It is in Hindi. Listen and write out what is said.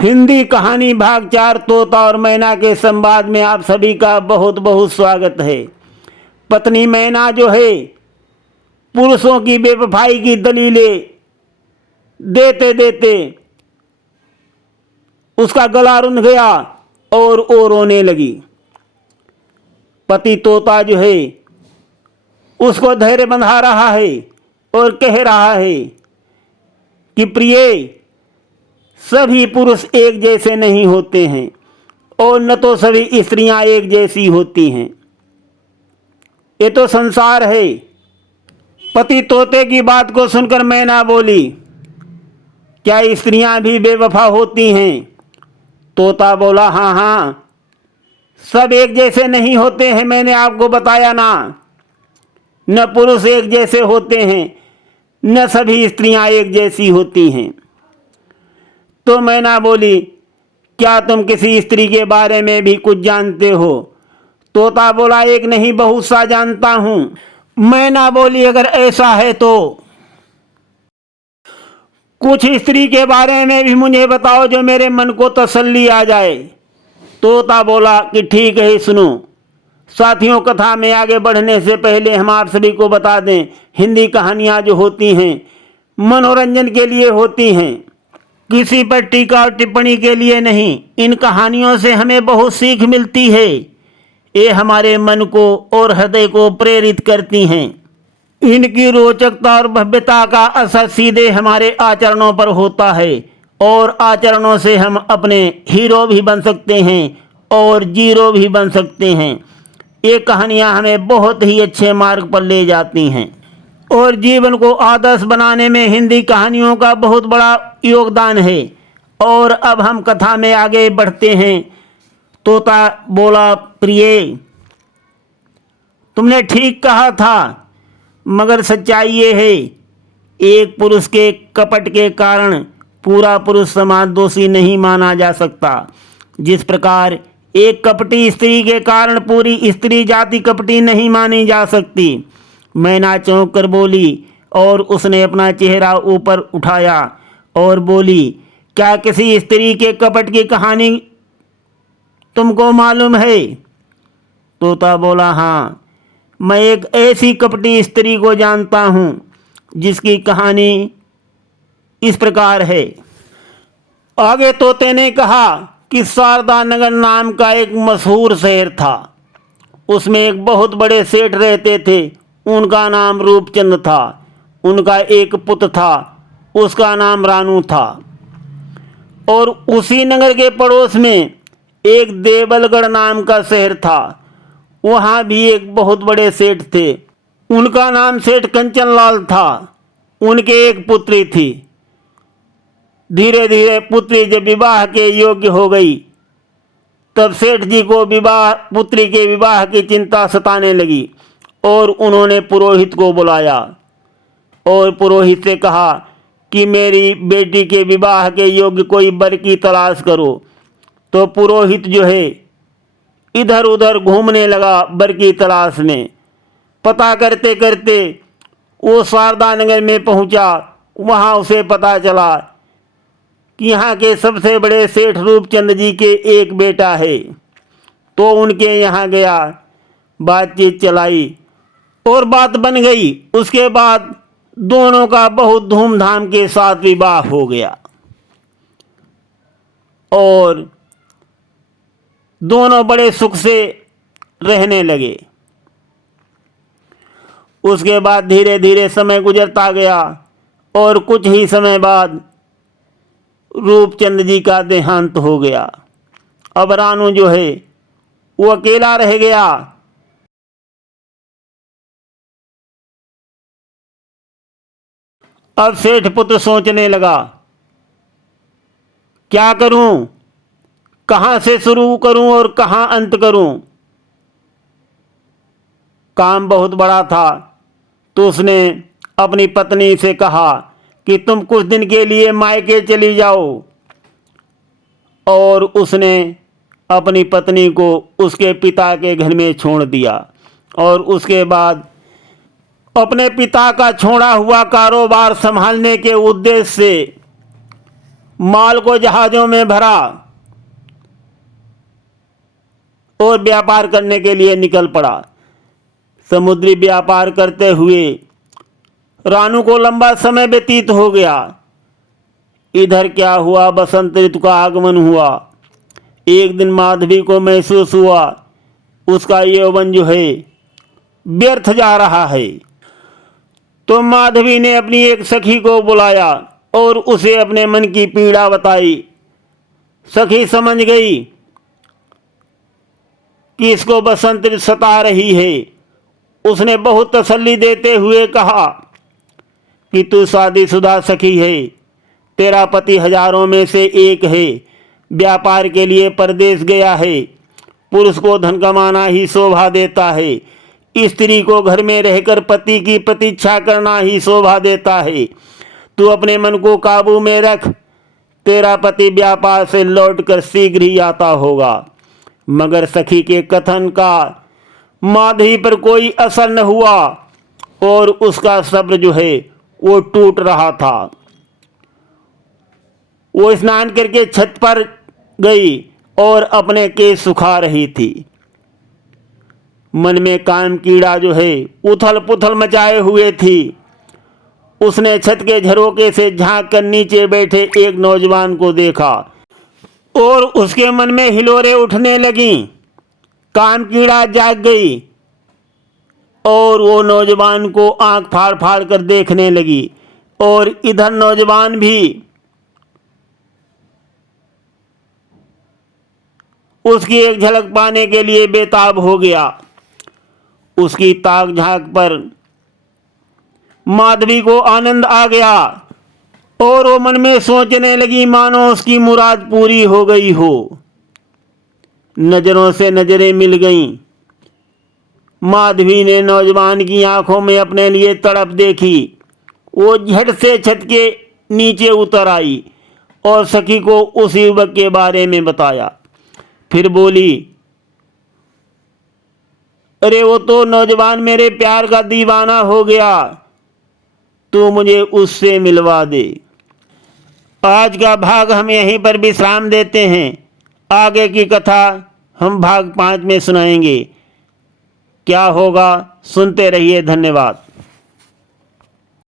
हिंदी कहानी भाग 4 तोता और मैना के संवाद में आप सभी का बहुत बहुत स्वागत है। पत्नी मैना जो है पुरुषों की बेवफाई की दलीलें देते देते उसका गला रुंध गया और वो रोने लगी। पति तोता जो है उसको धैर्य बंधा रहा है और कह रहा है कि प्रिय, सभी पुरुष एक जैसे नहीं होते हैं और न तो सभी स्त्रियां एक जैसी होती हैं। ये तो संसार है। पति तोते की बात को सुनकर मैना बोली, क्या स्त्रियां भी बेवफा होती हैं? तोता बोला, हाँ हाँ, सब एक जैसे नहीं होते हैं। मैंने आपको बताया ना, न पुरुष एक जैसे होते हैं न सभी स्त्रियां एक जैसी होती हैं। तो मैना बोली, क्या तुम किसी स्त्री के बारे में भी कुछ जानते हो? तोता बोला, एक नहीं बहुत सा जानता हूं। मैना बोली, अगर ऐसा है तो कुछ स्त्री के बारे में भी मुझे बताओ जो मेरे मन को तसल्ली आ जाए। तोता बोला कि ठीक है, सुनो। साथियों, कथा में आगे बढ़ने से पहले हम आप सभी को बता दें, हिंदी कहानियां जो होती हैं मनोरंजन के लिए होती हैं, किसी पर टीका और टिप्पणी के लिए नहीं। इन कहानियों से हमें बहुत सीख मिलती है। ये हमारे मन को और हृदय को प्रेरित करती हैं। इनकी रोचकता और भव्यता का असर सीधे हमारे आचरणों पर होता है और आचरणों से हम अपने हीरो भी बन सकते हैं और जीरो भी बन सकते हैं। ये कहानियाँ हमें बहुत ही अच्छे मार्ग पर ले जाती हैं और जीवन को आदर्श बनाने में हिंदी कहानियों का बहुत बड़ा योगदान है। और अब हम कथा में आगे बढ़ते हैं। तोता बोला, प्रिय, तुमने ठीक कहा था, मगर सच्चाई ये है, एक पुरुष के कपट के कारण पूरा पुरुष समाज दोषी नहीं माना जा सकता। जिस प्रकार एक कपटी स्त्री के कारण पूरी स्त्री जाति कपटी नहीं मानी जा सकती। मैना चौंक कर बोली और उसने अपना चेहरा ऊपर उठाया और बोली, क्या किसी स्त्री के कपट की कहानी तुमको मालूम है? तोता बोला, हाँ, मैं एक ऐसी कपटी स्त्री को जानता हूँ जिसकी कहानी इस प्रकार है। आगे तोते ने कहा कि शारदा नगर नाम का एक मशहूर शहर था। उसमें एक बहुत बड़े सेठ रहते थे। उनका नाम रूपचंद था। उनका एक पुत्र था, उसका नाम रानू था। और उसी नगर के पड़ोस में एक देवलगढ़ नाम का शहर था। वहाँ भी एक बहुत बड़े सेठ थे। उनका नाम सेठ कंचनलाल था। उनके एक पुत्री थी। धीरे धीरे पुत्री जब विवाह के योग्य हो गई, तब सेठ जी को पुत्री के विवाह की चिंता सताने लगी और उन्होंने पुरोहित को बुलाया और पुरोहित से कहा कि मेरी बेटी के विवाह के योग्य कोई वर की तलाश करो। तो पुरोहित जो है इधर उधर घूमने लगा वर की तलाश में। पता करते करते वो शारदा नगर में पहुंचा। वहां उसे पता चला कि यहाँ के सबसे बड़े सेठ रूपचंद जी के एक बेटा है। तो उनके यहाँ गया, बातचीत चलाई और बात बन गई। उसके बाद दोनों का बहुत धूमधाम के साथ विवाह हो गया और दोनों बड़े सुख से रहने लगे। उसके बाद धीरे धीरे समय गुजरता गया और कुछ ही समय बाद रूपचंद जी का देहांत हो गया। अब रानू जो है वो अकेला रह गया। अब सेठ पुत्र सोचने लगा, क्या करूं, कहां से शुरू करूं और कहां अंत करूं। काम बहुत बड़ा था। तो उसने अपनी पत्नी से कहा कि तुम कुछ दिन के लिए मायके चली जाओ। और उसने अपनी पत्नी को उसके पिता के घर में छोड़ दिया और उसके बाद अपने पिता का छोड़ा हुआ कारोबार संभालने के उद्देश्य से माल को जहाज़ों में भरा और व्यापार करने के लिए निकल पड़ा। समुद्री व्यापार करते हुए रानू को लंबा समय व्यतीत हो गया। इधर क्या हुआ, बसंत ऋतु का आगमन हुआ। एक दिन माधवी को महसूस हुआ उसका यौवन जो है व्यर्थ जा रहा है। तो माधवी ने अपनी एक सखी को बुलाया और उसे अपने मन की पीड़ा बताई। सखी समझ गई कि इसको बसंत ऋतु सता रही है। उसने बहुत तसल्ली देते हुए कहा कि तू शादीशुदा सखी है, तेरा पति हजारों में से एक है, व्यापार के लिए परदेश गया है। पुरुष को धन कमाना ही शोभा देता है, स्त्री को घर में रहकर पति की प्रतीक्षा करना ही शोभा देता है। तू अपने मन को काबू में रख, तेरा पति व्यापार से लौटकर शीघ्र ही आता होगा। मगर सखी के कथन का माधवी पर कोई असर न हुआ और उसका सब्र जो है वो टूट रहा था। वो स्नान करके छत पर गई और अपने केस सुखा रही थी। मन में काम कीड़ा जो है उथल पुथल मचाए हुए थी। उसने छत के झरोके से झांक कर नीचे बैठे एक नौजवान को देखा और उसके मन में हिलोरें उठने लगीं। काम कीड़ा जाग गई और वो नौजवान को आंख फाड़ फाड़ कर देखने लगी और इधर नौजवान भी उसकी एक झलक पाने के लिए बेताब हो गया। उसकी ताक झांक पर माधवी को आनंद आ गया और वो मन में सोचने लगी मानो उसकी मुराद पूरी हो गई हो। नजरों से नजरें मिल गईं। माधवी ने नौजवान की आंखों में अपने लिए तड़प देखी। वो झट से छत के नीचे उतर आई और सखी को उस युवक के बारे में बताया। फिर बोली, अरे वो तो नौजवान मेरे प्यार का दीवाना हो गया, तू मुझे उससे मिलवा दे। आज का भाग हम यहीं पर विश्राम देते हैं। आगे की कथा हम भाग 5 में सुनाएंगे। क्या होगा सुनते रहिए। धन्यवाद।